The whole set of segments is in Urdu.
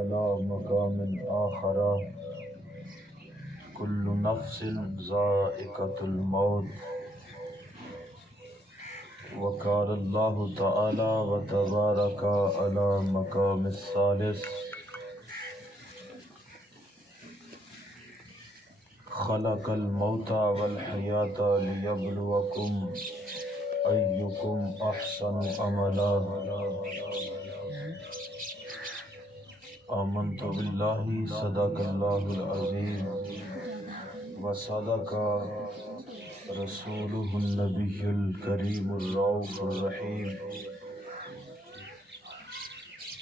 على مقام آخر كل نفس ذائقة الموت وقال الله تعالى وتبارك على مقام الثالث خلق الموت والحياة ليبلوكم أيكم أحسن عملا آمنت بالله صدق الله العظيم وصدق رسوله النبي الكريم الرؤوف الرحيم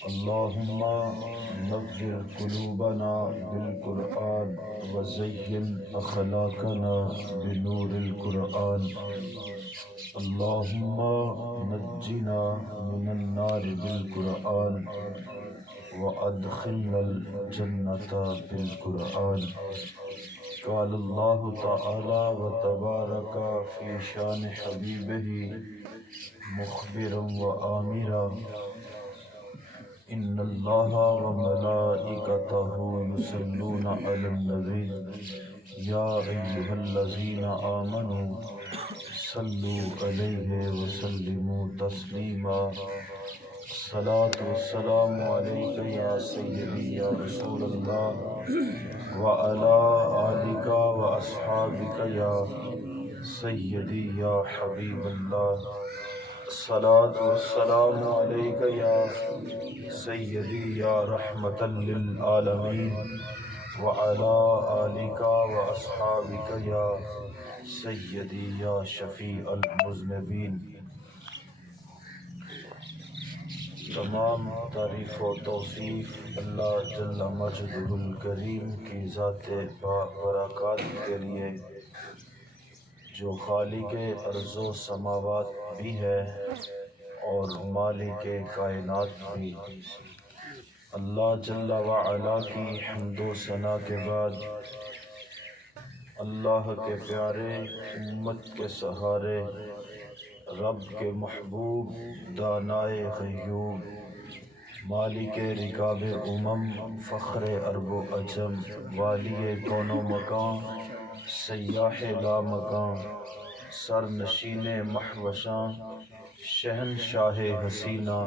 اللهم نور قلوبنا بالقرآن وزين أخلاقنا بنور القرآن اللهم نجنا من النار بالقرآن وأدخلنا الجنة بالقرآن قال الله تعالى وتبارك في شان حبيبه مخبرا وآمرا إن الله وملائكته يصلون على النبي يا أيها الذين آمنوا صلوا عليه وسلموا تسليما الصلاة والسلام عليك يا سيدي يا رسول الله وعلى آلك وأصحابك يا سيدي يا حبيب الله الصلاة والسلام عليك يا سيدي يا رحمة للعالمين وعلى آلك وأصحابك يا سيدي يا شفيع المذنبين تمام تعریف و توصیف اللہ جل مجدہ الکریم کی ذات برکات کے لیے جو خالق ارض و سماوات بھی ہے اور مالک کائنات بھی اللہ جل وعلا کی حمد و ثنا کے بعد اللہ کے پیارے امت کے سہارے رب کے محبوب دانائے غیوب مالک رکاب فخر عرب و عجم والی کون و مکان سیاح لا مکان سر نشین محوشاں شہنشاہ حسینہ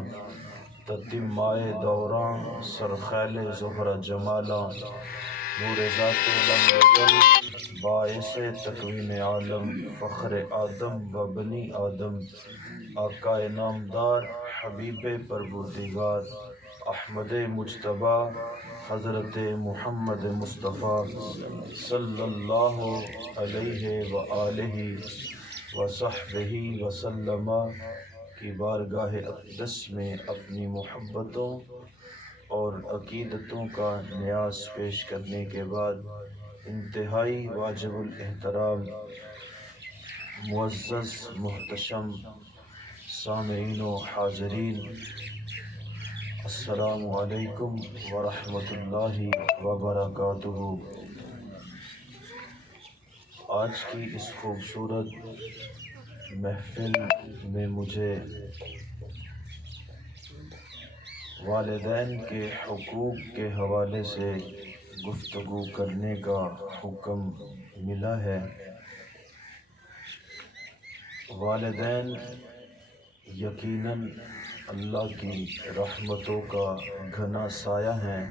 تتمائے دوراں سرخیل زہر جمالاں نور ذات لم باعث تکوین عالم فخر آدم و بنی آدم آقا نامدار حبیب پروردگار احمد مجتبی حضرت محمد مصطفیٰ صلی اللہ علیہ وآلہ وصحبہ وسلم کی بارگاہ اقدس میں اپنی محبتوں اور عقیدتوں کا نیاز پیش کرنے کے بعد انتہائی واجب الاحترام معزز محتشم سامعین و حاضرین السلام علیکم ورحمۃ اللہ وبرکاتہ۔ آج کی اس خوبصورت محفل میں مجھے والدین کے حقوق کے حوالے سے گفتگو کرنے کا حکم ملا ہے۔ والدین یقیناً اللہ کی رحمتوں کا گھنا سایہ ہیں۔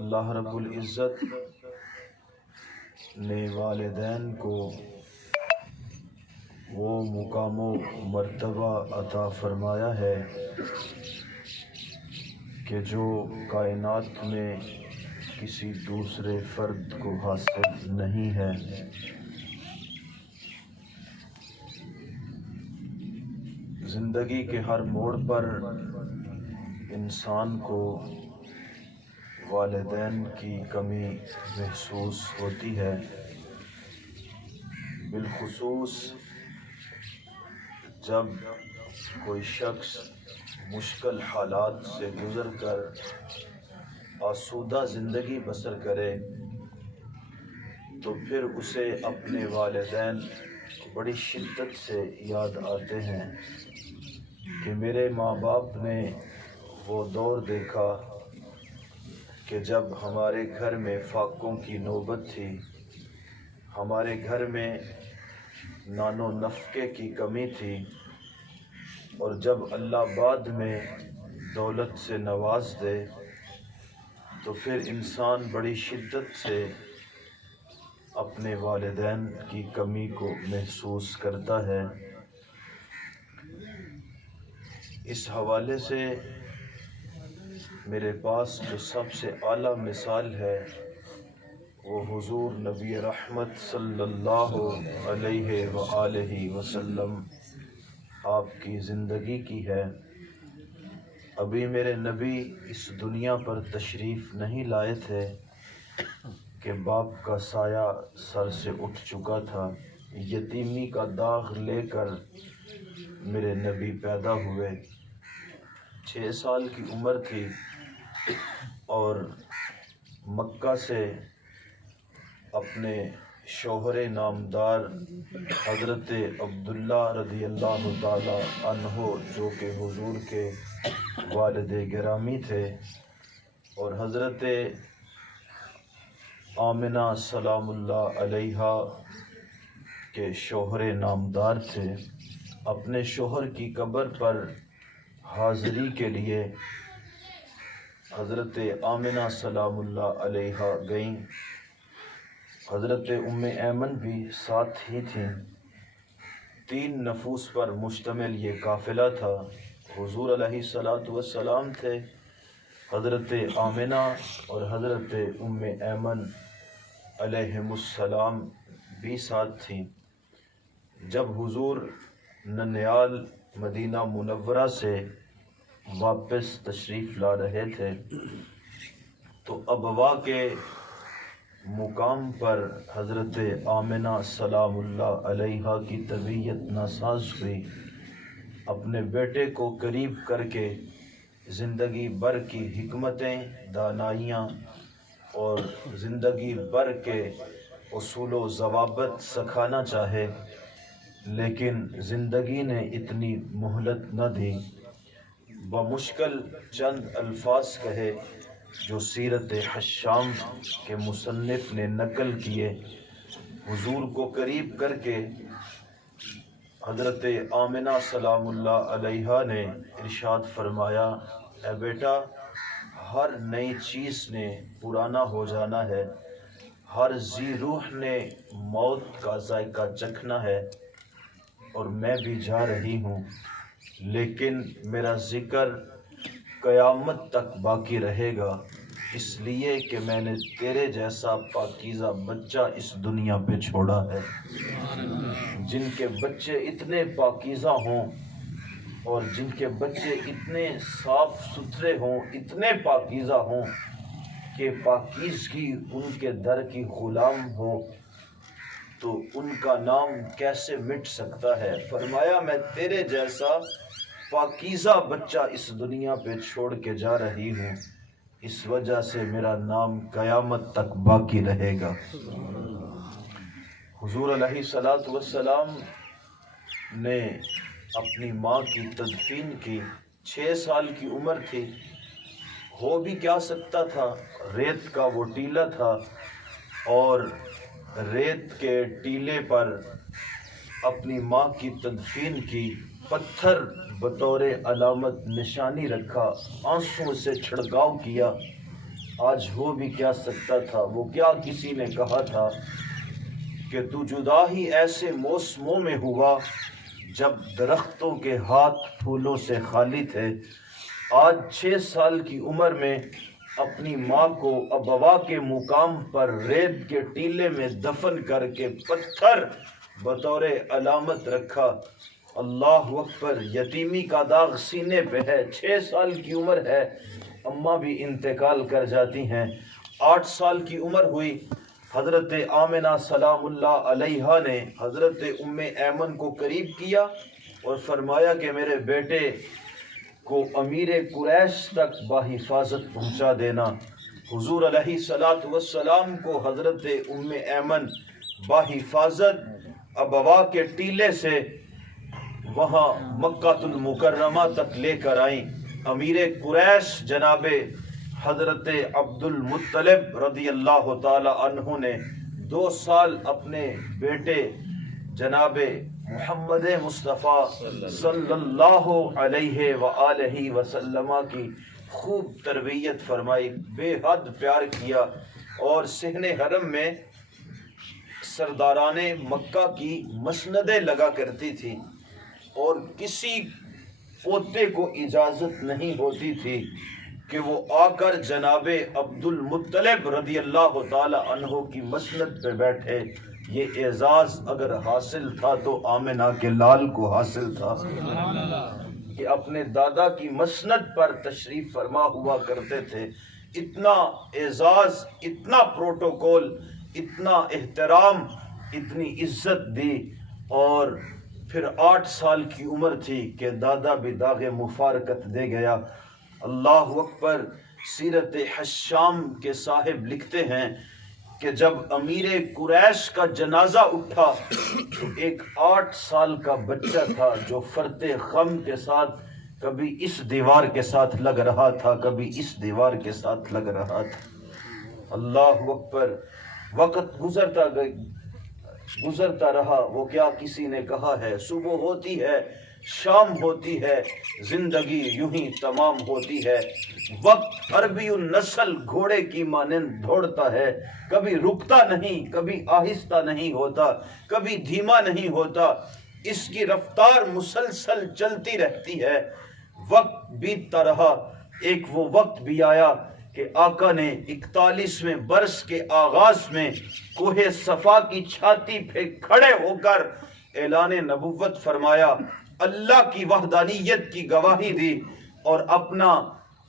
اللہ رب العزت نے والدین کو وہ مقام و مرتبہ عطا فرمایا ہے کہ جو کائنات میں کسی دوسرے فرد کو حاصل نہیں ہے۔ زندگی کے ہر موڑ پر انسان کو والدین کی کمی محسوس ہوتی ہے، بالخصوص جب کوئی شخص مشکل حالات سے گزر کر آسودہ زندگی بسر کرے تو پھر اسے اپنے والدین بڑی شدت سے یاد آتے ہیں۔ کہ میرے ماں باپ نے وہ دور دیکھا کہ جب ہمارے گھر میں فاقوں کی نوبت تھی، ہمارے گھر میں نان و نفقے کی کمی تھی، اور جب اللہ بعد میں دولت سے نواز دے تو پھر انسان بڑی شدت سے اپنے والدین کی کمی کو محسوس کرتا ہے۔ اس حوالے سے میرے پاس جو سب سے اعلیٰ مثال ہے وہ حضور نبی رحمت صلی اللہ علیہ وآلہ وسلم آپ کی زندگی کی ہے۔ ابھی میرے نبی اس دنیا پر تشریف نہیں لائے تھے کہ باپ کا سایہ سر سے اٹھ چکا تھا، یتیمی کا داغ لے کر میرے نبی پیدا ہوئے۔ 6 سال کی عمر تھی اور مکہ سے اپنے شوہر نامدار حضرت عبداللہ رضی اللہ تعالی عنہ جو کہ حضور کے والد گرامی تھے، اور حضرت آمنہ سلام اللہ علیہا کے شوہر نامدار تھے، اپنے شوہر کی قبر پر حاضری کے لیے حضرت آمنہ سلام اللہ علیہا گئیں۔ حضرت ام ایمن بھی ساتھ ہی تھیں۔ 3 نفوس پر مشتمل یہ قافلہ تھا۔ حضور علیہ السلام تھے، حضرت آمنہ اور حضرت ام ایمن علیہم السلام بھی ساتھ تھیں۔ جب حضور ننیال مدینہ منورہ سے واپس تشریف لا رہے تھے تو ابوا کے مقام پر حضرت آمنہ سلام اللہ علیہا کی طبیعت ناساز ہوئی۔ اپنے بیٹے کو قریب کر کے زندگی بھر کی حکمتیں، دانائیاں اور زندگی بھر کے اصول و ضوابط سکھانا چاہے، لیکن زندگی نے اتنی مہلت نہ دی۔ بمشکل چند الفاظ کہے جو سیرت حشام کے مصنف نے نقل کیے۔ حضور کو قریب کر کے حضرت آمنہ سلام اللہ علیہا نے ارشاد فرمایا، اے بیٹا، ہر نئی چیز نے پرانا ہو جانا ہے، ہر ذی روح نے موت کا ذائقہ چکھنا ہے، اور میں بھی جا رہی ہوں، لیکن میرا ذکر قیامت تک باقی رہے گا، اس لیے کہ میں نے تیرے جیسا پاکیزہ بچہ اس دنیا پہ چھوڑا ہے۔ جن کے بچے اتنے پاکیزہ ہوں اور جن کے بچے اتنے صاف ستھرے ہوں، اتنے پاکیزہ ہوں کہ پاکیزگی ان کے در کی غلام ہو، تو ان کا نام کیسے مٹ سکتا ہے؟ فرمایا میں تیرے جیسا پاکیزہ بچہ اس دنیا پہ چھوڑ کے جا رہی ہوں، اس وجہ سے میرا نام قیامت تک باقی رہے گا۔ حضور علیہ السلام نے اپنی ماں کی تدفین کی۔ 6 سال کی عمر تھی، ہو بھی کیا سکتا تھا، ریت کا وہ ٹیلہ تھا، اور ریت کے ٹیلے پر اپنی ماں کی تدفین کی، پتھر بطور علامت نشانی رکھا، آنسوں سے چھڑکاؤ کیا۔ آج ہو بھی کیا سکتا تھا، وہ کیا کسی نے کہا تھا کہ تو جدا ہی ایسے موسموں میں ہوا جب درختوں کے ہاتھ پھولوں سے خالی تھے۔ آج 6 سال کی عمر میں اپنی ماں کو ابوا کے مقام پر ریت کے ٹیلے میں دفن کر کے پتھر بطور علامت رکھا۔ اللہ اکبر، یتیمی کا داغ سینے پہ ہے۔ 6 سال کی عمر ہے، اماں بھی انتقال کر جاتی ہیں۔ 8 سال کی عمر ہوئی، حضرت آمنہ سلام اللہ علیہا نے حضرت ام ایمن کو قریب کیا اور فرمایا کہ میرے بیٹے کو امیر قریش تک بحفاظت پہنچا دینا۔ حضور علیہ السلام کو حضرت ام ایمن بحفاظت ابوا کے ٹیلے سے وہاں مکہ المکرمہ تک لے کر آئیں۔ امیر قریش جناب حضرت عبد المطلب رضی اللہ تعالی عنہ نے 2 سال اپنے بیٹے جناب محمد مصطفیٰ صلی اللہ علیہ وآلہ وسلم کی خوب تربیت فرمائی، بے حد پیار کیا، اور صحن حرم میں سرداران مکہ کی مسندیں لگا کرتی تھی، اور کسی پوتے کو اجازت نہیں ہوتی تھی کہ وہ آ کر جناب عبد المطلب رضی اللہ تعالی عنہ کی مسند پہ بیٹھے۔ یہ اعزاز اگر حاصل تھا تو آمنہ کے لال کو حاصل تھا کہ اپنے دادا کی مسند پر تشریف فرما ہوا کرتے تھے۔ اتنا اعزاز، اتنا پروٹوکول، اتنا احترام، اتنی عزت دی، اور پھر 8 سال کی عمر تھی کہ دادا بھی داغ مفارقت دے گیا۔ اللہ اکبر۔ سیرت حشام کے صاحب لکھتے ہیں کہ جب امیر قریش کا جنازہ اٹھا تو ایک 8 سال کا بچہ تھا جو فرط غم کے ساتھ کبھی اس دیوار کے ساتھ لگ رہا تھا، کبھی اس دیوار کے ساتھ لگ رہا تھا۔ اللہ اکبر۔ وقت گزرتا رہا، وہ کیا کسی نے کہا ہے، صبح ہوتی ہے شام ہوتی ہے، زندگی یوں ہی تمام ہوتی ہے۔ وقت عربی النسل گھوڑے کی مانند دوڑتا ہے، کبھی رکتا نہیں، کبھی آہستہ نہیں ہوتا، کبھی دھیما نہیں ہوتا، اس کی رفتار مسلسل چلتی رہتی ہے۔ وقت بیتتا رہا، ایک وہ وقت بھی آیا کہ آقا نے 41ویں برس کے آغاز میں کوہ صفا کی چھاتی پہ کھڑے ہو کر اعلان نبوت فرمایا، اللہ کی وحدانیت کی گواہی دی، اور اپنا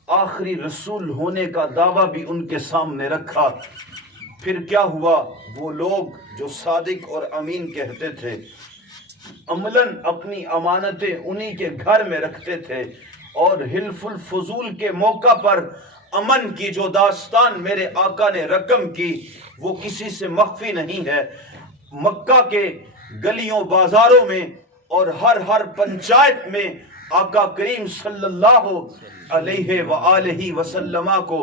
آخری رسول ہونے کا دعویٰ بھی ان کے سامنے رکھا۔ پھر کیا ہوا؟ وہ لوگ جو صادق اور امین کہتے تھے، عملاً اپنی امانتیں انہی کے گھر میں رکھتے تھے، اور حلف الفضول کے موقع پر امن کی جو داستان میرے آقا نے رقم کی وہ کسی سے مخفی نہیں ہے۔ مکہ کے گلیوں بازاروں میں اور ہر پنچایت میں آقا کریم صلی اللہ علیہ وآلہ وسلم کو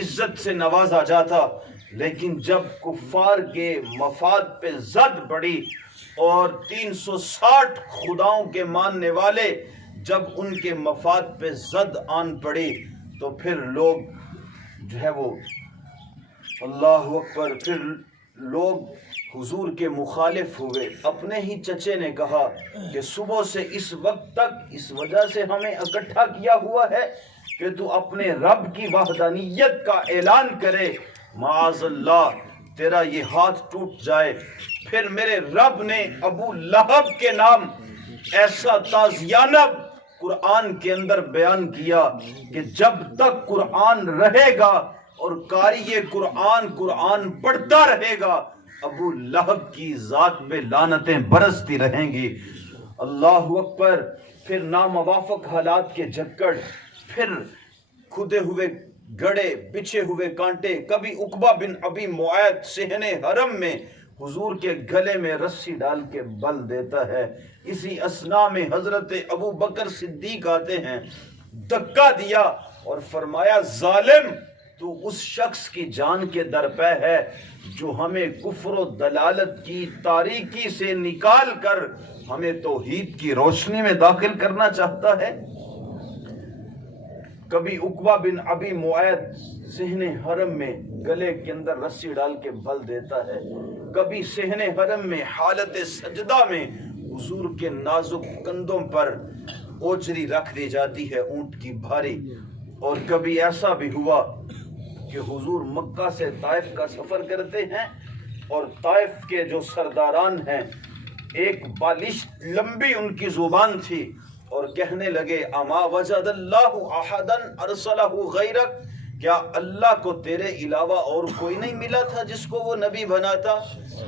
عزت سے نوازا جاتا، لیکن جب کفار کے مفاد پہ زد پڑی اور 360 خداؤں کے ماننے والے جب ان کے مفاد پہ زد آن پڑی تو پھر لوگ جو ہے وہ اللہ اکبر، پھر لوگ حضور کے مخالف ہوئے۔ اپنے ہی چچے نے کہا کہ صبح سے اس وقت تک اس وجہ سے ہمیں اکٹھا کیا ہوا ہے کہ تو اپنے رب کی وحدانیت کا اعلان کرے، معاذ اللہ تیرا یہ ہاتھ ٹوٹ جائے۔ پھر میرے رب نے ابو لہب کے نام ایسا تازیانہ قرآن کے اندر بیان کیا کہ جب تک قرآن رہے گا اور قاری قرآن پڑھتا رہے گا، ابو لہب کی ذات پہ لعنتیں برستی رہیں گی۔ اللہ اکبر۔ پھر ناموافق حالات کے جھکڑ، پھر کھدے ہوئے گڑے، بچھے ہوئے کانٹے۔ کبھی عقبہ بن ابی معیط صحن حرم میں حضور کے گلے میں رسی ڈال کے بل دیتا ہے۔ اسی اثناء میں حضرت ابو بکر صدیق آتے ہیں، دھکا دیا اور فرمایا، ظالم تو اس شخص کی جان کے درپے ہے جو ہمیں کفر و دلالت کی تاریکی سے نکال کر ہمیں توحید کی روشنی میں داخل کرنا چاہتا ہے۔ کبھی عقبہ بن ابی معیط صحن حرم میں گلے کے اندر رسی ڈال کے بل دیتا ہے، کبھی صحن حرم میں حالت سجدہ میں حضور کے نازک کندھوں پر اوچری رکھ دی جاتی ہے اونٹ کی بھاری۔ اور کبھی ایسا بھی ہوا کہ حضور مکہ سے طائف کا سفر کرتے ہیں اور طائف کے جو سرداران ہیں، ایک بالشت لمبی ان کی زبان تھی، اور کہنے لگے، اما وجد اللہ احدا ارسلہ غیرک، کیا اللہ کو تیرے علاوہ اور کوئی نہیں ملا تھا جس کو وہ نبی بناتا؟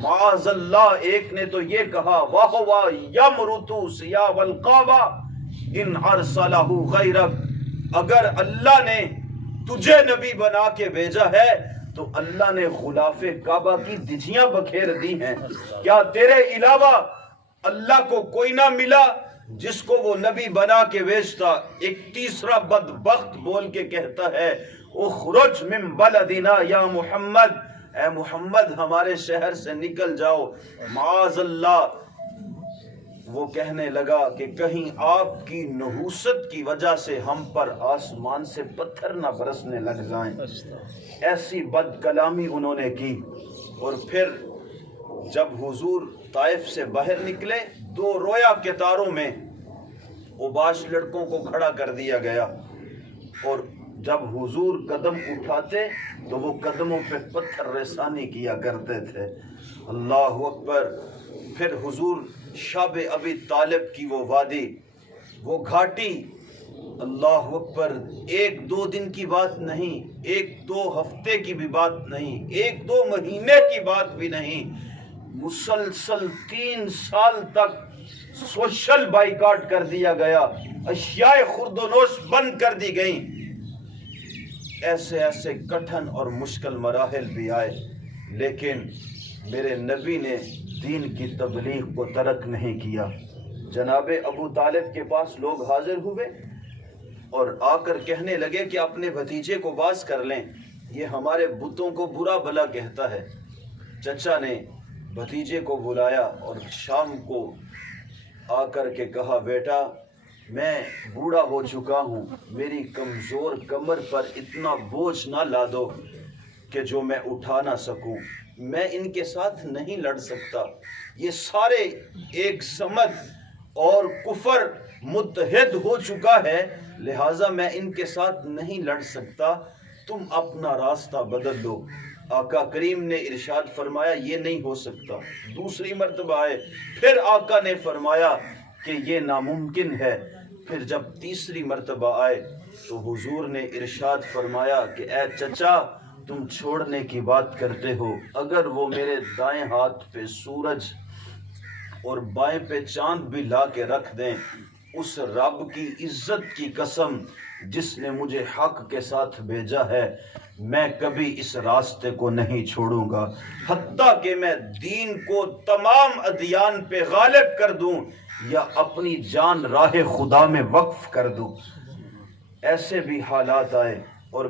معاذ اللہ۔ ایک نے تو یہ کہا، وَهُوَ يَمْرُتُ سِيَابَ الْقَعْبَةِ إِنْ أَرْسَلَهُ غَيْرَكَ، اگر اللہ نے تجھے نبی بنا کے بھیجا ہے تو اللہ نے غلاف کعبہ کی دھجیاں بکھیر دی ہیں، کیا تیرے علاوہ اللہ کو کوئی نہ ملا جس کو وہ نبی بنا کے بھیجتا، ایک تیسرا بدبخت بول کے کہتا ہے اخرج من بلدنا یا محمد، اے محمد ہمارے شہر سے نکل جاؤ، معاذ اللہ۔ وہ کہنے لگا کہ کہیں آپ کی نحوست کی وجہ سے ہم پر آسمان سے پتھر نہ برسنے لگ جائیں۔ ایسی بد کلامی انہوں نے کی۔ اور پھر جب حضور طائف سے باہر نکلے، 2 رویا کے تاروں میں اوباش لڑکوں کو کھڑا کر دیا گیا، اور جب حضور قدم اٹھاتے تو وہ قدموں پہ پتھر رسانی کیا کرتے تھے۔ اللہ اکبر۔ پھر حضور شاب ابی طالب کی وہ وادی، وہ گھاٹی، اللہ اکبر، 1-2 دن کی بات نہیں، 1-2 ہفتے کی بھی بات نہیں، 1-2 مہینے کی بات بھی نہیں، مسلسل 3 سال تک سوشل بائیکاٹ کر دیا گیا، اشیاء خورد و نوش بند کر دی گئیں۔ ایسے کٹھن اور مشکل مراحل بھی آئے، لیکن میرے نبی نے دین کی تبلیغ کو ترک نہیں کیا۔ جناب ابو طالب کے پاس لوگ حاضر ہوئے اور آ کر کہنے لگے کہ اپنے بھتیجے کو باز کر لیں، یہ ہمارے بتوں کو برا بھلا کہتا ہے۔ چچا نے بھتیجے کو بلایا اور شام کو آ کر کے کہا، بیٹا میں بوڑھا ہو چکا ہوں، میری کمزور کمر پر اتنا بوجھ نہ لا دو کہ جو میں اٹھا نہ سکوں، میں ان کے ساتھ نہیں لڑ سکتا، یہ سارے ایک سمت اور کفر متحد ہو چکا ہے، لہٰذا میں ان کے ساتھ نہیں لڑ سکتا، تم اپنا راستہ بدل دو۔ آقا کریم نے ارشاد فرمایا یہ نہیں ہو سکتا۔ دوسری مرتبہ آئے، پھر آقا نے فرمایا کہ یہ ناممکن ہے۔ پھر جب تیسری مرتبہ آئے تو حضور نے ارشاد فرمایا کہ اے چچا تم چھوڑنے کی بات کرتے ہو، اگر وہ میرے دائیں ہاتھ پہ سورج اور بائیں پہ چاند بھی لا کے رکھ دیں، اس رب کی عزت کی قسم جس نے مجھے حق کے ساتھ بھیجا ہے، میں کبھی اس راستے کو نہیں چھوڑوں گا، حتیٰ کہ میں دین کو تمام ادیان پہ غالب کر دوں یا اپنی جان راہ خدا میں وقف کر دوں۔ ایسے بھی حالات آئے، اور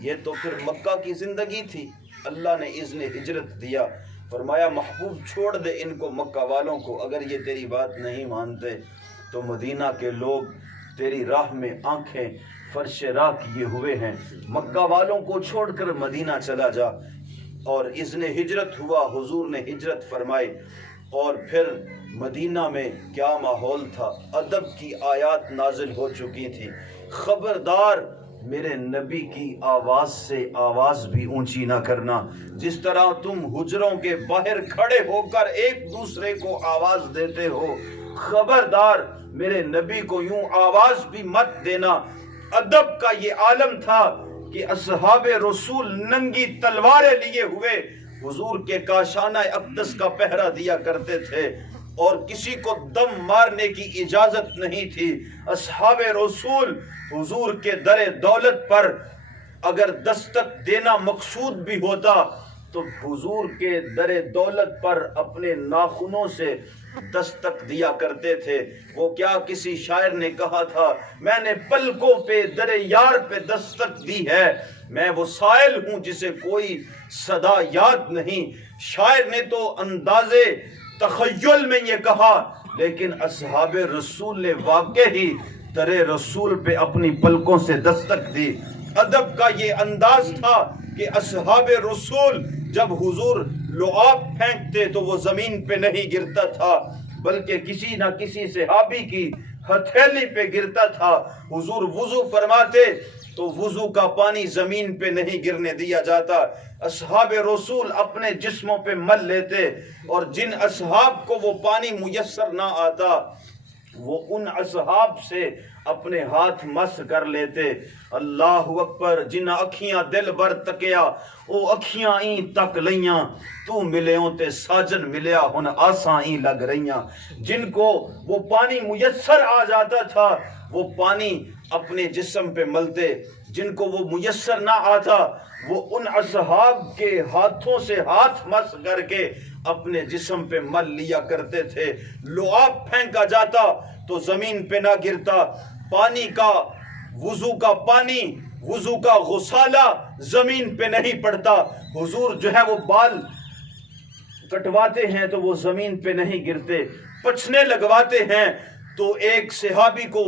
یہ تو پھر مکہ کی زندگی تھی۔ اللہ نے اذن ہجرت دیا، فرمایا محبوب چھوڑ دے ان کو، مکہ والوں کو، اگر یہ تیری بات نہیں مانتے تو مدینہ کے لوگ تیری راہ میں آنکھیں فرش راہ کیے ہوئے ہیں، مکہ والوں کو چھوڑ کر مدینہ چلا جا۔ اور اذن ہجرت ہوا، حضور نے ہجرت فرمائی، اور پھر مدینہ میں کیا ماحول تھا، ادب کی آیات نازل ہو چکی تھی، خبردار میرے نبی کی آواز سے آواز بھی اونچی نہ کرنا، جس طرح تم حجروں کے باہر کھڑے ہو کر ایک دوسرے کو آواز دیتے ہو، خبردار میرے نبی کو یوں آواز بھی مت دینا۔ ادب کا یہ عالم تھا کہ اصحاب رسول ننگی تلواریں لیے ہوئے حضور کے کاشانہ اقدس کا پہرا دیا کرتے تھے، اور کسی کو دم مارنے کی اجازت نہیں تھی۔ اصحاب رسول حضور کے در دولت پر اگر دستک دینا مقصود بھی ہوتا تو حضور کے در دولت پر اپنے ناخنوں سے دستک دیا کرتے تھے۔ وہ کیا کسی شاعر نے کہا تھا، میں نے پلکوں پہ در یار پہ دستک دی ہے، میں وہ سائل ہوں جسے کوئی صدا یاد نہیں۔ شاعر نے تو اندازے تخیل میں یہ کہا، لیکن اصحاب رسول نے واقعی در رسول پہ اپنی پلکوں سے دستک دی۔ ادب کا یہ انداز تھا کہ اصحاب رسول جب حضور لعاب پھینکتے تو وہ زمین پہ نہیں گرتا تھا، بلکہ کسی نہ کسی صحابی کی ہتھیلی پہ گرتا تھا۔ حضور وضو فرماتے تو وضو کا پانی زمین پہ نہیں گرنے دیا جاتا، اصحاب رسول اپنے جسموں پہ مل لیتے، اور جن اصحاب کو وہ پانی میسر نہ آتا وہ ان اصحاب سے اپنے ہاتھ مس کر لیتے۔ اللہ اکبر۔ جن اکھیاں دل بر تکیا او اکھیاں این تک لیاں، تو ملیوں تے ساجن ملیا ہن آساں این لگ رہیاں۔ جن کو وہ پانی میسر آ جاتا تھا وہ پانی اپنے جسم پہ ملتے، جن کو وہ میسر نہ آتا وہ ان اصحاب کے ہاتھوں سے ہاتھ مس کر کے اپنے جسم پہ مل لیا کرتے تھے. لعاب پھینکا جاتا تو زمین پہ نہ گرتا. پانی کا وضو کا پانی، وضو کا غسالہ زمین پہ نہیں پڑتا. حضور جو ہے وہ بال کٹواتے ہیں تو وہ زمین پہ نہیں گرتے. پچھنے لگواتے ہیں تو ایک صحابی کو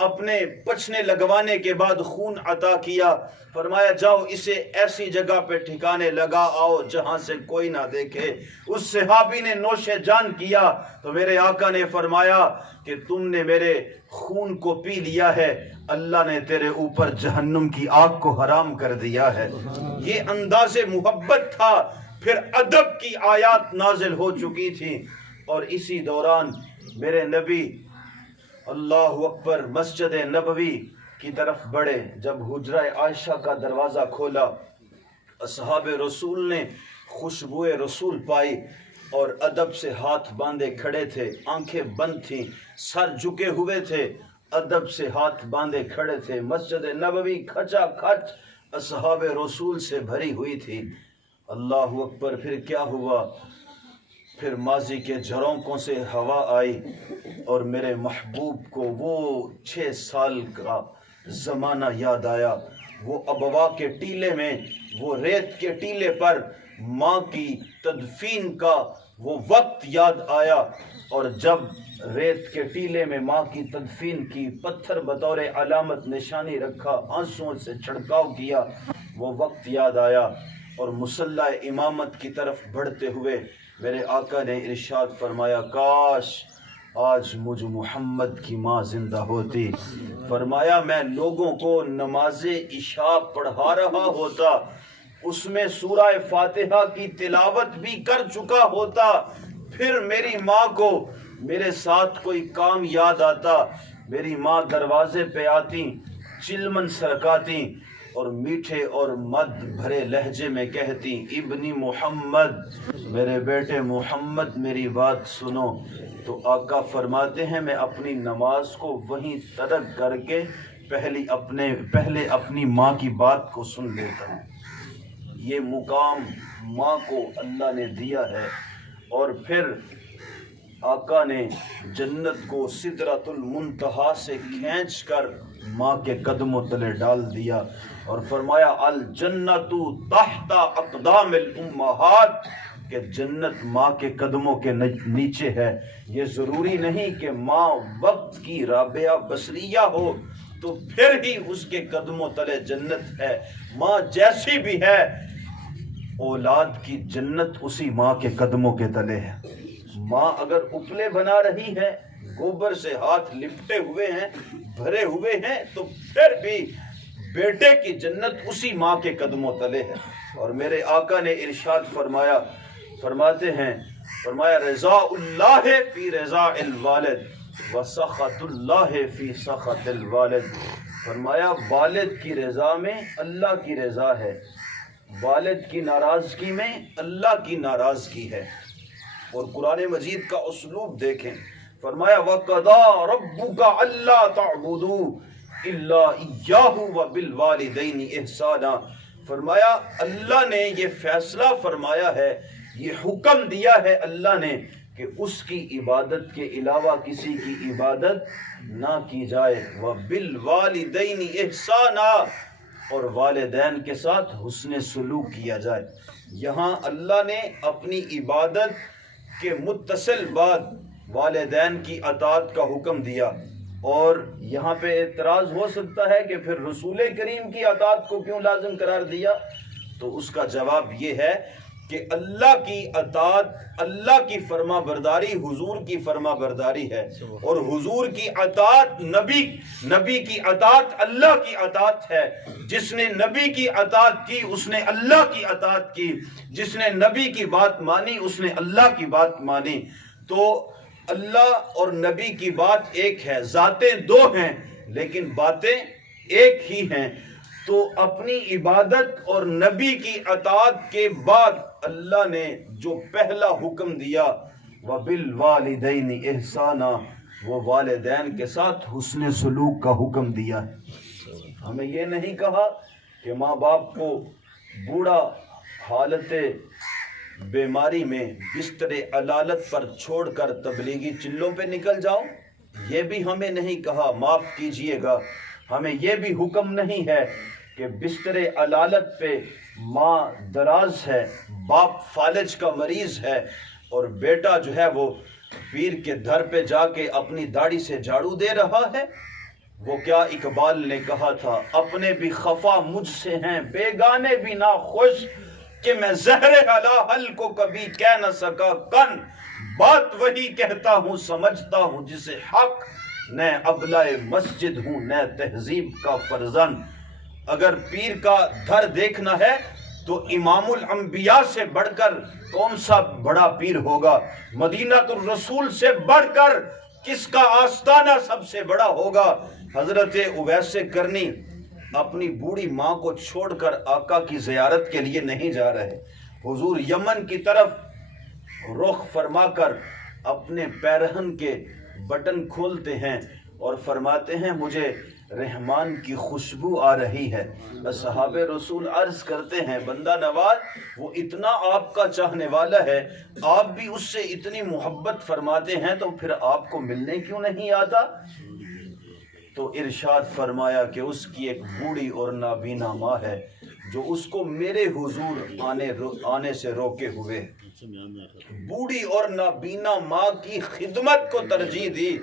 اپنے پچھنے لگوانے کے بعد خون عطا کیا. فرمایا جاؤ اسے ایسی جگہ پہ ٹھکانے لگا آؤ جہاں سے کوئی نہ دیکھے. اس صحابی نے نوش جان کیا تو میرے آقا نے فرمایا کہ تم نے میرے خون کو پی لیا ہے، اللہ نے تیرے اوپر جہنم کی آگ کو حرام کر دیا ہے. یہ انداز محبت تھا. پھر ادب کی آیات نازل ہو چکی تھی اور اسی دوران میرے نبی اللہ اکبر مسجد نبوی کی طرف بڑھے. جب حجرہ عائشہ کا دروازہ کھولا، اصحاب رسول نے خوشبوئے رسول پائی اور ادب سے ہاتھ باندھے کھڑے تھے. آنکھیں بند تھیں، سر جھکے ہوئے تھے، ادب سے ہاتھ باندھے کھڑے تھے. مسجد نبوی کھچا کھچ اصحاب رسول سے بھری ہوئی تھی. اللہ اکبر. پھر کیا ہوا؟ پھر ماضی کے جھرونکوں سے ہوا آئی اور میرے محبوب کو وہ 6 سال کا زمانہ یاد آیا. وہ ابوا کے ٹیلے میں، وہ ریت کے ٹیلے پر ماں کی تدفین کا وہ وقت یاد آیا. اور جب ریت کے ٹیلے میں ماں کی تدفین کی، پتھر بطور علامت نشانی رکھا، آنسوؤں سے چھڑکاؤ کیا، وہ وقت یاد آیا. اور مصلی امامت کی طرف بڑھتے ہوئے میرے آقا نے ارشاد فرمایا کاش آج مجھ محمد کی ماں زندہ ہوتی. فرمایا میں لوگوں کو نماز عشاء پڑھا رہا ہوتا، اس میں سورہ فاتحہ کی تلاوت بھی کر چکا ہوتا، پھر میری ماں کو میرے ساتھ کوئی کام یاد آتا، میری ماں دروازے پہ آتی، چلمن سرکاتی اور میٹھے اور مد بھرے لہجے میں کہتی ابنی محمد، میرے بیٹے محمد میری بات سنو. تو آقا فرماتے ہیں میں اپنی نماز کو وہیں ترک کر کے پہلے اپنی ماں کی بات کو سن لیتا ہوں. یہ مقام ماں کو اللہ نے دیا ہے. اور پھر آقا نے جنت کو سدرۃ المنتہا سے کھینچ کر ماں کے قدموں تلے ڈال دیا اور فرمایا الجنت تحت اقدام الامہات، کہ جنت ماں کے قدموں کے نیچے ہے. یہ ضروری نہیں کہ ماں وقت کی رابعہ بصریہ ہو تو پھر ہی اس کے قدموں تلے جنت ہے. ماں جیسی بھی ہے، اولاد کی جنت اسی ماں کے قدموں کے تلے ہے. ماں اگر اپلے بنا رہی ہے، گوبر سے ہاتھ لپٹے ہوئے ہیں، بھرے ہوئے ہیں، تو پھر بھی بیٹے کی جنت اسی ماں کے قدموں تلے ہے. اور میرے آقا نے ارشاد فرماتے ہیں فرمایا رضا اللہ فی رضا الوالد و سخط اللہ فی سخط الوالد. فرمایا والد کی رضا میں اللہ کی رضا ہے، والد کی ناراضگی میں اللہ کی ناراضگی ہے. اور قرآن مجید کا اسلوب دیکھیں. فرمایا وَقَضَىٰ رَبُّكَ أَلَّا تَعْبُدُوا إِلَّا إِيَّاهُ وَبِالْوَالِدَيْنِ إِحْسَانًا. فرمایا اللہ نے یہ فیصلہ فرمایا ہے، یہ حکم دیا ہے اللہ نے کہ اس کی عبادت کے علاوہ کسی کی عبادت نہ کی جائے. وَبِالْوَالِدَيْنِ إِحْسَانًا، اور والدین کے ساتھ حسن سلوک کیا جائے. یہاں اللہ نے اپنی عبادت کے متصل بعد والدین کی اطاعت کا حکم دیا. اور یہاں پہ اعتراض ہو سکتا ہے کہ پھر رسول کریم کی اطاعت کو کیوں لازم قرار دیا؟ تو اس کا جواب یہ ہے کہ اللہ کی اطاعت، اللہ کی فرما برداری حضور کی فرما برداری ہے، اور حضور کی اطاعت نبی کی اطاعت اللہ کی اطاعت ہے. جس نے نبی کی اطاعت کی اس نے اللہ کی اطاعت کی، جس نے نبی کی بات مانی اس نے اللہ کی بات مانی. تو اللہ اور نبی کی بات ایک ہے، ذاتیں دو ہیں لیکن باتیں ایک ہی ہیں. تو اپنی عبادت اور نبی کی اطاعت کے بعد اللہ نے جو پہلا حکم دیا وَبِالْوَالِدَيْنِ إِحْسَانًا، وہ والدین کے ساتھ حسن سلوک کا حکم دیا ہے. ہمیں یہ نہیں کہا کہ ماں باپ کو بوڑھا حالت بیماری میں بستر علالت پر چھوڑ کر تبلیغی چلوں پہ نکل جاؤ، یہ بھی ہمیں نہیں کہا، معاف کیجئے گا، ہمیں یہ بھی حکم نہیں ہے کہ بستر علالت پہ ماں دراز ہے، باپ فالج کا مریض ہے اور بیٹا جو ہے وہ پیر کے در پہ جا کے اپنی داڑھی سے جھاڑو دے رہا ہے۔ وہ کیا اقبال نے کہا تھا، اپنے بھی خفا مجھ سے ہیں بیگانے بھی ناخوش، کہ میں زہر ہلاحل کو کبھی کہہ نہ سکا کن، بات وہی کہتا ہوں سمجھتا ہوں جسے حق، نہ ابلہ مسجد ہوں نہ تہذیب کا فرزند۔ اگر پیر کا دھر دیکھنا ہے تو امام الانبیاء سے بڑھ کر کون سا بڑا پیر ہوگا، مدینہ الرسول سے بڑھ کر کس کا آستانہ سب سے بڑا ہوگا۔ حضرت اویس کرنی اپنی بوڑھی ماں کو چھوڑ کر آقا کی زیارت کے لیے نہیں جا رہے، حضور یمن کی طرف رخ فرما کر اپنے پیرہن کے بٹن کھولتے ہیں اور فرماتے ہیں مجھے رحمان کی خوشبو آ رہی ہے۔ اصحاب رسول عرض کرتے ہیں بندہ نواز وہ اتنا آپ کا چاہنے والا ہے، آپ بھی اس سے اتنی محبت فرماتے ہیں تو پھر آپ کو ملنے کیوں نہیں آتا؟ تو ارشاد فرمایا کہ اس کی ایک بوڑھی اور نابینا ماں ہے جو اس کو میرے حضور آنے سے روکے ہوئے، بوڑھی اور نابینا ماں کی خدمت کو ترجیح دی،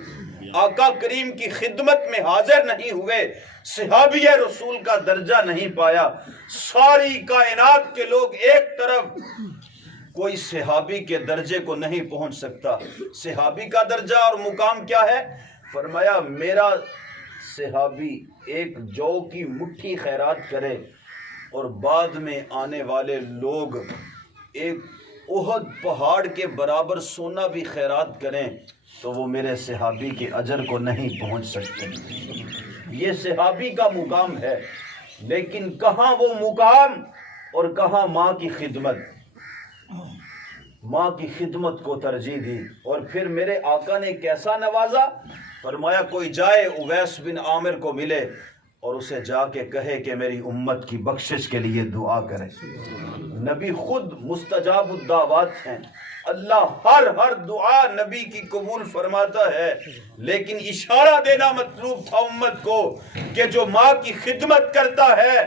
آقا کریم کی خدمت میں حاضر نہیں ہوئے، صحابی رسول کا درجہ نہیں پایا۔ ساری کائنات کے لوگ ایک طرف، کوئی صحابی کے درجے کو نہیں پہنچ سکتا۔ صحابی کا درجہ اور مقام کیا ہے؟ فرمایا میرا صحابی ایک جو کی مٹھی خیرات کرے اور بعد میں آنے والے لوگ ایک احد پہاڑ کے برابر سونا بھی خیرات کریں تو وہ میرے صحابی کے اجر کو نہیں پہنچ سکتے۔ یہ صحابی کا مقام ہے، لیکن کہاں وہ مقام اور کہاں ماں کی خدمت؟ ماں کی خدمت کو ترجیح دی۔ اور پھر میرے آقا نے کیسا نوازا؟ فرمایا کوئی جائے اویس بن عامر کو ملے اور اسے جا کے کہے کہ میری امت کی بخشش کے لیے دعا کرے۔ نبی خود مستجاب الدعوات ہیں، اللہ ہر دعا نبی کی قبول فرماتا ہے، لیکن اشارہ دینا مطلوب تھا امت کو کہ جو ماں کی خدمت کرتا ہے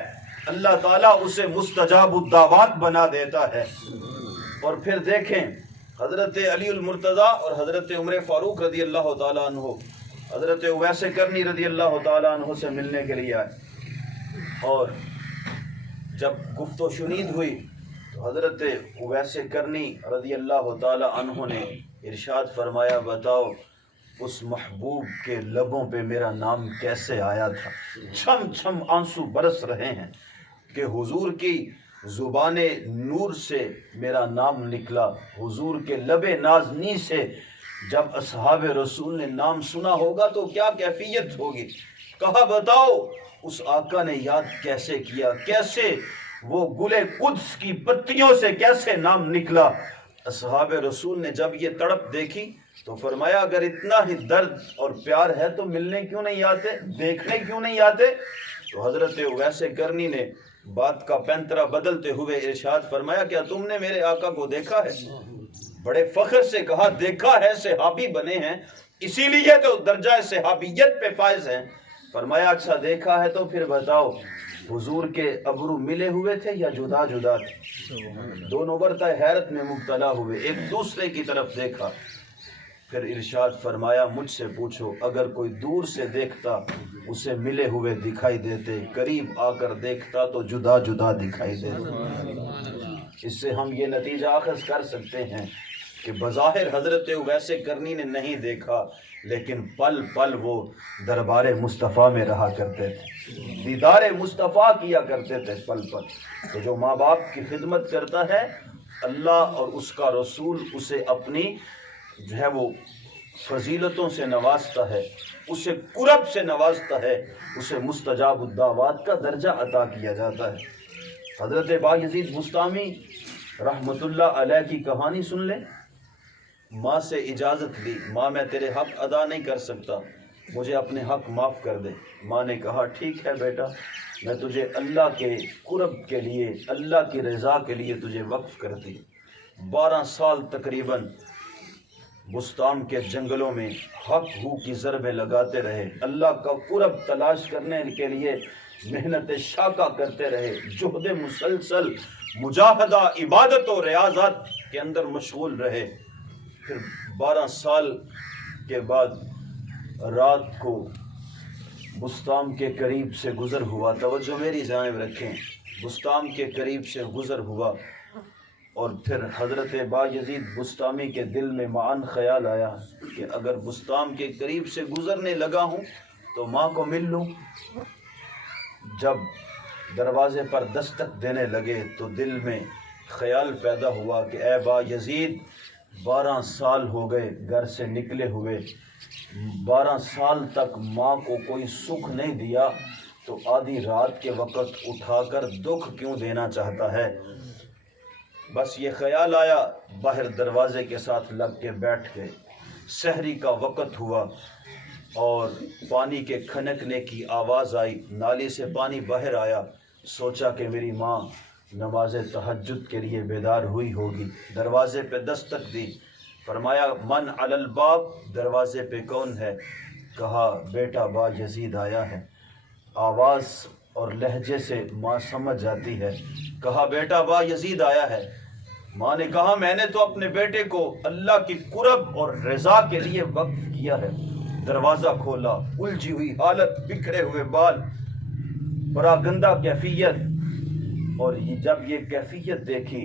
اللہ تعالیٰ اسے مستجاب الدعوات بنا دیتا ہے۔ اور پھر دیکھیں حضرت علی المرتضیٰ اور حضرت عمر فاروق رضی اللہ تعالیٰ عنہ حضرت اویس کرنی رضی اللہ تعالیٰ عنہ سے ملنے کے لیے آئے، اور جب گفت و شنید ہوئی تو حضرت اویس کرنی رضی اللہ تعالیٰ عنہ نے ارشاد فرمایا بتاؤ اس محبوب کے لبوں پہ میرا نام کیسے آیا تھا؟ چھم چھم آنسو برس رہے ہیں کہ حضور کی زبان نور سے میرا نام نکلا، حضور کے لب نازنی سے جب اصحاب رسول نے نام سنا ہوگا تو کیا کیفیت ہوگی۔ کہا بتاؤ اس آقا نے یاد کیسے کیا، کیسے وہ گل قدس کی پتیوں سے کیسے نام نکلا۔ اصحاب رسول نے جب یہ تڑپ دیکھی تو فرمایا اگر اتنا ہی درد اور پیار ہے تو ملنے کیوں نہیں آتے، دیکھنے کیوں نہیں آتے؟ تو حضرت اویس کرنی نے بات کا پینترا بدلتے ہوئے ارشاد فرمایا کیا تم نے میرے آقا کو دیکھا ہے؟ بڑے فخر سے کہا دیکھا ہے، صحابی بنے ہیں اسی لیے تو درجہ صحابیت پہ فائز ہیں۔ فرمایا اچھا دیکھا ہے تو پھر بتاؤ حضور کے ابرو ملے ہوئے تھے یا جدا جدا تھے؟ دونوں برتہ حیرت میں مبتلا ہوئے، ایک دوسرے کی طرف دیکھا، پھر ارشاد فرمایا مجھ سے پوچھو اگر کوئی دور سے دیکھتا اسے ملے ہوئے دکھائی دیتے، قریب آ کر دیکھتا تو جدا جدا دکھائی دیتے۔ اس سے ہم یہ نتیجہ اخذ کر سکتے ہیں کہ بظاہر حضرت اویس کرنی نے نہیں دیکھا، لیکن پل پل وہ دربار مصطفیٰ میں رہا کرتے تھے، دیدار مصطفیٰ کیا کرتے تھے پل پل۔ تو جو ماں باپ کی خدمت کرتا ہے اللہ اور اس کا رسول اسے اپنی جو ہے وہ فضیلتوں سے نوازتا ہے، اسے قرب سے نوازتا ہے، اسے مستجاب الدعوات کا درجہ عطا کیا جاتا ہے۔ حضرت بایزید بسطامی رحمت اللہ علیہ کی کہانی سن لیں۔ ماں سے اجازت لی، ماں میں تیرے حق ادا نہیں کر سکتا، مجھے اپنے حق معاف کر دے۔ ماں نے کہا ٹھیک ہے بیٹا، میں تجھے اللہ کے قرب کے لیے، اللہ کی رضا کے لیے تجھے وقف کرتی۔ 12 سال تقریباً بستان کے جنگلوں میں حق ہو کی ضربیں لگاتے رہے، اللہ کا قرب تلاش کرنے کے لیے محنت شاقہ کرتے رہے، جہد مسلسل، مجاہدہ، عبادت و ریاضت کے اندر مشغول رہے۔ پھر 12 سال کے بعد رات کو بستان کے قریب سے گزر ہوا، توجہ میری جانب رکھیں، بستان کے قریب سے گزر ہوا، اور پھر حضرت بایزید بستامی کے دل میں معاً خیال آیا کہ اگر بستان کے قریب سے گزرنے لگا ہوں تو ماں کو مل لوں۔ جب دروازے پر دستک دینے لگے تو دل میں خیال پیدا ہوا کہ اے بایزید، 12 سال ہو گئے گھر سے نکلے ہوئے، 12 سال تک ماں کو کوئی سکھ نہیں دیا، تو آدھی رات کے وقت اٹھا کر دکھ کیوں دینا چاہتا ہے؟ بس یہ خیال آیا، باہر دروازے کے ساتھ لگ کے بیٹھ گئے۔ سحری کا وقت ہوا اور پانی کے کھنکنے کی آواز آئی، نالی سے پانی باہر آیا، سوچا کہ میری ماں نماز تہجد کے لیے بیدار ہوئی ہوگی، دروازے پہ دستک دی، فرمایا من علی الباب، دروازے پہ کون ہے؟ کہا بیٹا بایزید آیا ہے۔ آواز اور لہجے سے ماں سمجھ جاتی ہے۔ کہا بیٹا بایزید آیا ہے۔ ماں نے کہا میں نے تو اپنے بیٹے کو اللہ کی قرب اور رضا کے لیے وقف کیا ہے۔ دروازہ کھولا، الجھی ہوئی حالت، بکھرے ہوئے بال، بڑا گندہ کیفیت، اور جب یہ کیفیت دیکھی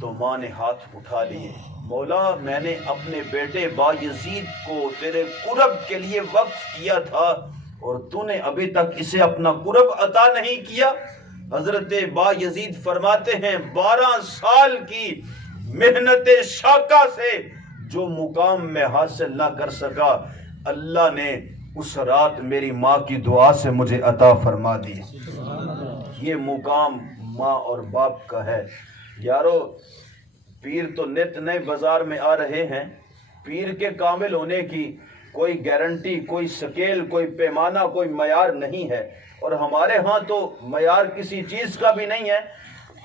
تو ماں نے ہاتھ اٹھا لیے، مولا میں نے اپنے بیٹے بایزید کو تیرے قرب کے لیے وقف کیا تھا اور تو نے ابھی تک اسے اپنا قرب عطا نہیں کیا۔ حضرت بایزید فرماتے ہیں 12 سال کی محنت شاقہ سے جو مقام میں حاصل نہ کر سکا، اللہ نے اس رات میری ماں کی دعا سے مجھے عطا فرما دی۔ یہ مقام ماں اور باپ کا ہے۔ یارو پیر تو نت نئے بازار میں آ رہے ہیں، پیر کے کامل ہونے کی کوئی گارنٹی، کوئی سکیل، کوئی پیمانہ، کوئی معیار نہیں ہے، اور ہمارے ہاں تو معیار کسی چیز کا بھی نہیں ہے۔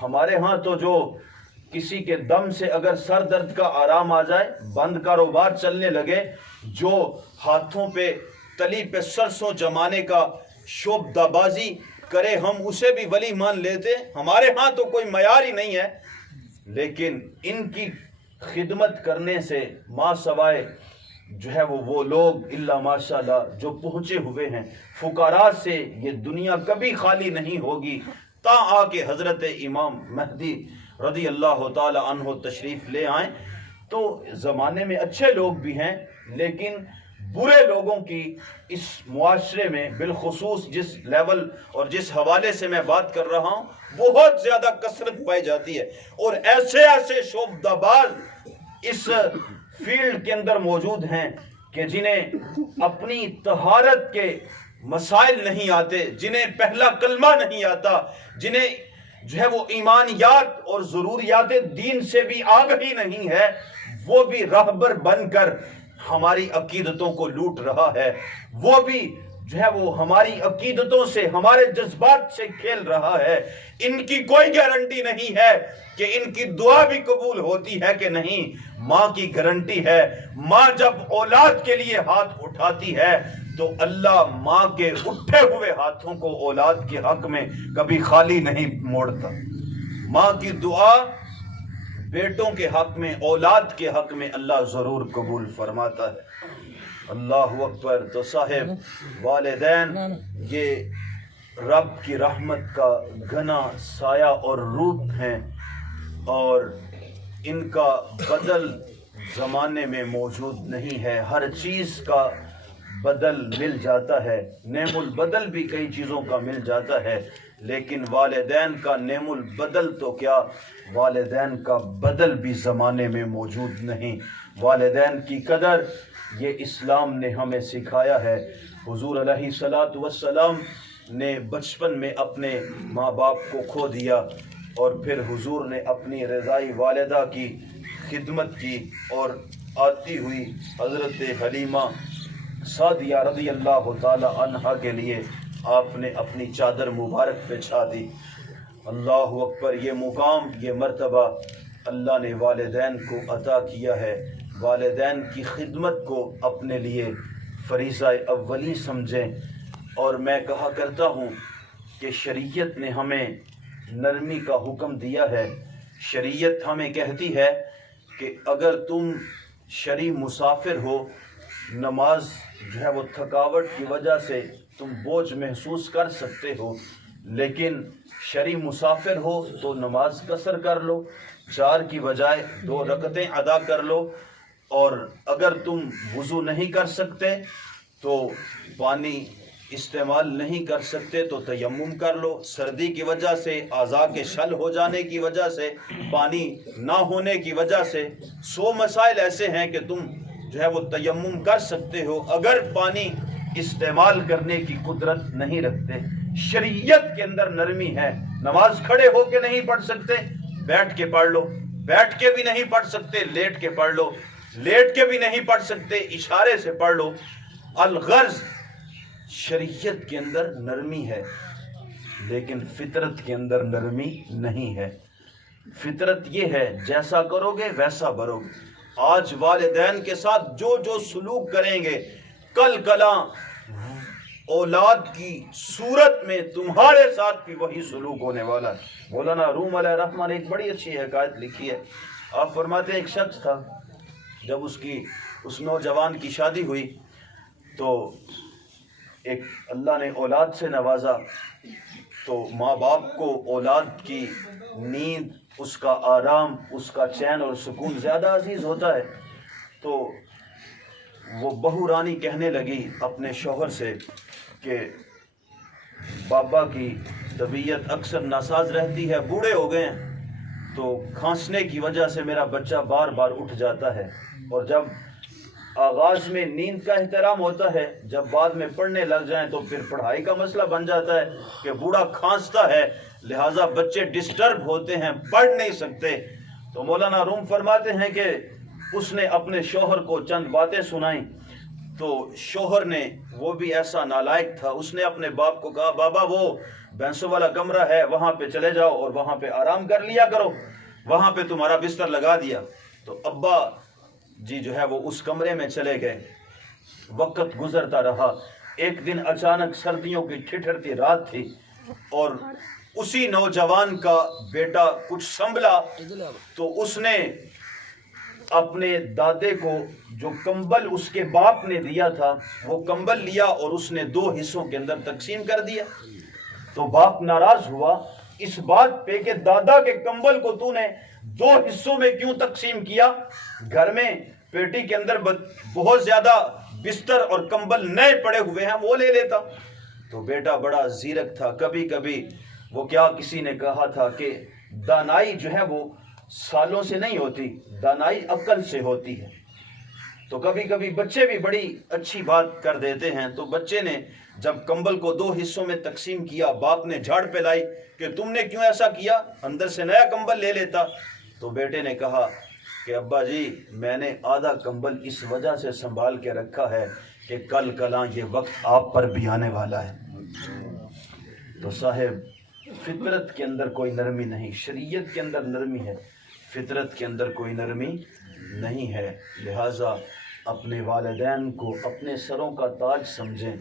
ہمارے ہاں تو جو کسی کے دم سے اگر سر درد کا آرام آ جائے، بند کاروبار چلنے لگے، جو ہاتھوں پہ تلی پہ سرسوں جمانے کا شوب دبازی کرے، ہم اسے بھی ولی مان لیتے۔ ہمارے ہاں تو کوئی معیار ہی نہیں ہے، لیکن ان کی خدمت کرنے سے ماں سوائے جو ہے وہ لوگ اللہ ماشاءاللہ جو پہنچے ہوئے ہیں، فقراء سے یہ دنیا کبھی خالی نہیں ہوگی تا آ کے حضرت امام مہدی رضی اللہ تعالی عنہ تشریف لے آئیں۔ تو زمانے میں اچھے لوگ بھی ہیں، لیکن برے لوگوں کی اس معاشرے میں بالخصوص جس لیول اور جس حوالے سے میں بات کر رہا ہوں بہت زیادہ کثرت پائی جاتی ہے، اور ایسے ایسے شعبہ دباز اس فیلڈ کے اندر موجود ہیں کہ جنہیں اپنی طہارت کے مسائل نہیں آتے، جنہیں پہلا کلمہ نہیں آتا، جنہیں جو ہے وہ ایمانیات اور ضروریات دین سے بھی آگہی نہیں ہے، وہ بھی راہبر بن کر ہماری عقیدتوں کو لوٹ رہا ہے، وہ بھی جو ہے وہ ہماری عقیدتوں سے، ہمارے جذبات سے کھیل رہا ہے۔ ان کی کوئی گارنٹی نہیں ہے کہ ان کی دعا بھی قبول ہوتی ہے کہ نہیں، ماں کی گارنٹی ہے۔ ماں جب اولاد کے لیے ہاتھ اٹھاتی ہے تو اللہ ماں کے اٹھے ہوئے ہاتھوں کو اولاد کے حق میں کبھی خالی نہیں موڑتا۔ ماں کی دعا بیٹوں کے حق میں، اولاد کے حق میں اللہ ضرور قبول فرماتا ہے۔ اللہ اکبر۔ تو صاحب والدین یہ رب کی رحمت کا گھنا سایہ اور روپ ہیں، اور ان کا بدل زمانے میں موجود نہیں ہے۔ ہر چیز کا بدل مل جاتا ہے، نعم البدل بھی کئی چیزوں کا مل جاتا ہے، لیکن والدین کا نعم البدل تو کیا، والدین کا بدل بھی زمانے میں موجود نہیں۔ والدین کی قدر یہ اسلام نے ہمیں سکھایا ہے۔ حضور علیہ الصلوۃ والسلام نے بچپن میں اپنے ماں باپ کو کھو دیا، اور پھر حضور نے اپنی رضائی والدہ کی خدمت کی، اور آتی ہوئی حضرت حلیمہ سعدیہ رضی اللہ تعالی عنہا کے لیے آپ نے اپنی چادر مبارک بچھا دی۔ اللہ اکبر۔ یہ مقام، یہ مرتبہ اللہ نے والدین کو عطا کیا ہے، والدین کی خدمت کو اپنے لیے فریضہ اولی سمجھیں۔ اور میں کہا کرتا ہوں کہ شریعت نے ہمیں نرمی کا حکم دیا ہے۔ شریعت ہمیں کہتی ہے کہ اگر تم شرعی مسافر ہو، نماز جو ہے وہ تھکاوٹ کی وجہ سے تم بوجھ محسوس کر سکتے ہو، لیکن شرعی مسافر ہو تو نماز قصر کر لو، 4 کی بجائے 2 رکعتیں ادا کر لو۔ اور اگر تم وضو نہیں کر سکتے تو پانی استعمال نہیں کر سکتے تو تیمم کر لو۔ سردی کی وجہ سے، اعضاء کے شل ہو جانے کی وجہ سے، پانی نہ ہونے کی وجہ سے 100 مسائل ایسے ہیں کہ تم جو ہے وہ تیمم کر سکتے ہو اگر پانی استعمال کرنے کی قدرت نہیں رکھتے۔ شریعت کے اندر نرمی ہے۔ نماز کھڑے ہو کے نہیں پڑھ سکتے، بیٹھ کے پڑھ لو، بیٹھ کے بھی نہیں پڑھ سکتے لیٹ کے پڑھ لو، لیٹ کے بھی نہیں پڑھ سکتے اشارے سے پڑھ لو۔ الغرض شریعت کے اندر نرمی ہے، لیکن فطرت کے اندر نرمی نہیں ہے۔ فطرت یہ ہے جیسا کرو گے ویسا بھرو گے۔ آج والدین کے ساتھ جو جو سلوک کریں گے، کل کلاں اولاد کی صورت میں تمہارے ساتھ بھی وہی سلوک ہونے والا ہے۔ مولانا روم علیہ الرحمٰن نے ایک بڑی اچھی حکایت لکھی ہے۔ آپ فرماتے ہیں ایک شخص تھا، جب اس نوجوان کی شادی ہوئی تو ایک اللہ نے اولاد سے نوازا، تو ماں باپ کو اولاد کی نیند، اس کا آرام، اس کا چین اور سکون زیادہ عزیز ہوتا ہے۔ تو وہ بہو رانی کہنے لگی اپنے شوہر سے کہ بابا کی طبیعت اکثر ناساز رہتی ہے، بوڑھے ہو گئے ہیں، تو کھانسنے کی وجہ سے میرا بچہ بار بار اٹھ جاتا ہے، اور جب آغاز میں نیند کا احترام ہوتا ہے، جب بعد میں پڑھنے لگ جائیں تو پھر پڑھائی کا مسئلہ بن جاتا ہے کہ بوڑھا کھانستا ہے، لہٰذا بچے ڈسٹرب ہوتے ہیں، پڑھ نہیں سکتے۔ تو مولانا روم فرماتے ہیں کہ اس نے اپنے شوہر کو چند باتیں سنائیں، تو شوہر نے، وہ بھی ایسا نالائق تھا، اس نے اپنے باپ کو کہا بابا وہ بھینسوں والا کمرہ ہے وہاں پہ چلے جاؤ اور وہاں پہ آرام کر لیا کرو، وہاں پہ تمہارا بستر لگا دیا۔ تو ابا جی جو ہے وہ اس کمرے میں چلے گئے۔ وقت گزرتا رہا، ایک دن اچانک سردیوں کی ٹھٹھرتی رات تھی، اور اسی نوجوان کا بیٹا کچھ سنبھلا تو اس نے اپنے دادے کو جو کمبل اس کے باپ نے دیا تھا وہ کمبل لیا اور اس نے 2 حصوں کے اندر تقسیم کر دیا۔ تو باپ ناراض ہوا اس بات پہ کہ دادا کے کمبل کو تو نے 2 حصوں میں کیوں تقسیم کیا؟ گھر میں پیٹی کے اندر بہت زیادہ بستر اور کمبل نئے پڑے ہوئے ہیں، وہ لے لیتا۔ تو بیٹا بڑا زیرک تھا، کبھی کبھی وہ کسی نے کہا تھا کہ دانائی جو ہے وہ سالوں سے نہیں ہوتی، دانائی عقل سے ہوتی ہے۔ تو کبھی کبھی بچے بھی بڑی اچھی بات کر دیتے ہیں۔ تو بچے نے جب کمبل کو 2 حصوں میں تقسیم کیا، باپ نے جھاڑ پلائی کہ تم نے کیوں ایسا کیا، اندر سے نیا کمبل لے لیتا۔ تو بیٹے نے کہا کہ ابا جی میں نے آدھا کمبل اس وجہ سے سنبھال کے رکھا ہے کہ کل کلاں یہ وقت آپ پر بھی آنے والا ہے۔ تو صاحب فطرت کے اندر کوئی نرمی نہیں، شریعت کے اندر نرمی ہے، فطرت کے اندر کوئی نرمی نہیں ہے، لہٰذا اپنے والدین کو اپنے سروں کا تاج سمجھیں۔